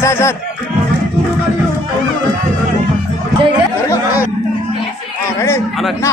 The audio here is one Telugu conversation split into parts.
Sir sir. రెడీ. అన్నా.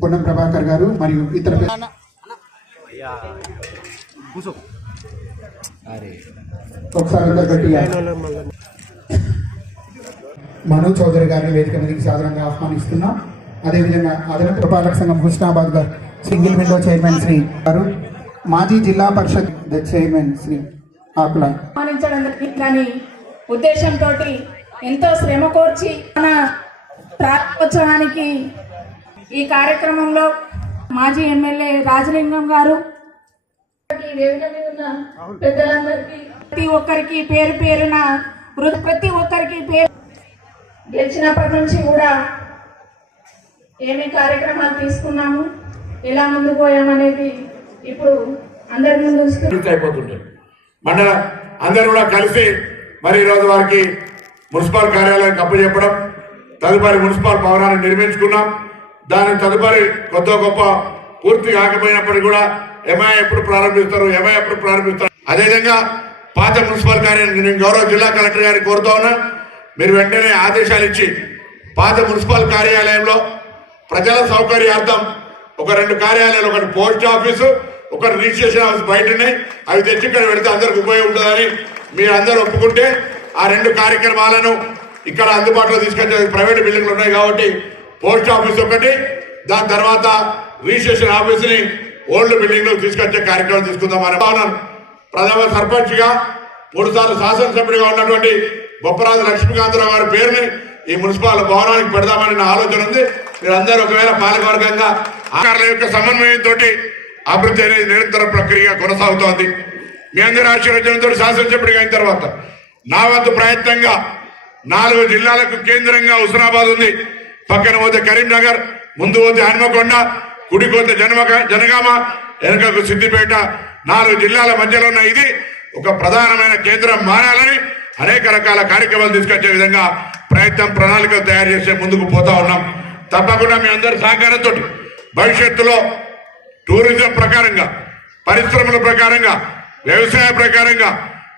పొన్నం ప్రభాకర్ గారు మరియు ఇతర ఒకసారి అందరు గట్టిగా. మను చౌదరి గారిని వేదిక మీదకి సాధారణంగా ఆహ్వానిస్తున్నాం. అదేవిధంగా అదనపు పురపాలక సంఘం హుస్నాబాద్ గారు సింగిల్ విండో చైర్మన్ శ్రీ గారు మాజీ జిల్లా పరిషత్ చైర్మన్ శ్రీ ఆకుల. కానీ ఉద్దేశంతో ఎంతో శ్రమ కోర్చి మన ప్రారంభోత్సవానికి ఈ కార్యక్రమంలో మాజీ ఎమ్మెల్యే రాజలింగం గారు మీద ప్రతి ఒక్కరికి పేరు పేరున వృ- ప్రతి ఒక్కరికి పేరు గెలిచినప్పటి నుంచి కూడా ఏమి కార్యక్రమాలు తీసుకున్నాము ఎలా ముందుకు పోయామనేది ఇప్పుడు అందరి ముందు అయిపోతుంటాయి మండల అందరూ కూడా కలిసి మరి ఈరోజు వారికి మున్సిపల్ కార్యాలయానికి అప్పచెప్పడం తదుపరి మున్సిపల్ భవనాన్ని నిర్మించుకున్నాం. దాని తదుపరి కొత్త గొప్ప పూర్తి కాకపోయినప్పటికీ కూడా ఎంఐ ఎప్పుడు ప్రారంభిస్తారు? ఎంఐ ఎప్పుడు ప్రారంభిస్తారు? అదేవిధంగా పాత మున్సిపల్ కార్యాలయం నేను గౌరవ జిల్లా కలెక్టర్ గారిని కోరుతా ఉన్నా మీరు వెంటనే ఆదేశాలు ఇచ్చి పాత మున్సిపల్ కార్యాలయంలో ప్రజల సౌకర్యార్థం ఒక రెండు కార్యాలయాలు ఒకటి పోస్ట్ ఆఫీసు ఒకటి రిజిస్ట్రేషన్ ఆఫీస్ బయట ఉన్నాయి అవి తెచ్చి ఇక్కడ పెడితే అందరికి ఉపయోగం ఉంటుందని మీరు అందరూ ఒప్పుకుంటే ఆ రెండు కార్యక్రమాలను ఇక్కడ అందుబాటులో తీసుకొచ్చే ప్రైవేట్ బిల్డింగ్లు ఉన్నాయి కాబట్టి పోస్ట్ ఆఫీస్ ఒకటి దాని తర్వాత రిజిస్ట్రేషన్ ఆఫీస్ని ఓల్డ్ బిల్డింగ్లో తీసుకొచ్చే కార్యక్రమం తీసుకుందామని భావనను ప్రథమ సర్పంచ్గా మూడుసార్లు శాసనసభ్యుడిగా ఉన్నటువంటి బొప్పరాజు లక్ష్మీకాంతరావు గారి పేరుని ఈ మున్సిపల్ భవనానికి పెడదామని నా ఆలోచన ఉంది. మీరందరూ ఒకవేళ పాలకవర్గంగా ఆకారాల యొక్క సమన్వయంతో అభివృద్ధి అనేది నిరంతర ప్రక్రియ కొనసాగుతోంది. మీ అందరి ఆశీర్వచనంతో శాసనసభ్యుడిగా అయిన తర్వాత నా వంతు ప్రయత్నంగా నాలుగు జిల్లాలకు కేంద్రంగా హుస్నాబాద్ ఉంది. పక్కన పోతే కరీంనగర్ ముందు పోతే హన్మకొండ కుడి పోతే జనమక జనగామ వెనకకు సిద్దిపేట. నాలుగు జిల్లాల మధ్యలో ఉన్న ఇది ఒక ప్రధానమైన కేంద్రం మారాలని అనేక రకాల కార్యక్రమాలు తీసుకొచ్చే విధంగా ప్రయత్నం ప్రణాళిక తయారు చేసే ముందుకు పోతా ఉన్నాం. తప్పకుండా మీ అందరి సహకారంతో భవిష్యత్తులో టూరిజం ప్రకారంగా పరిశ్రమల ప్రకారంగా వ్యవసాయ ప్రకారంగా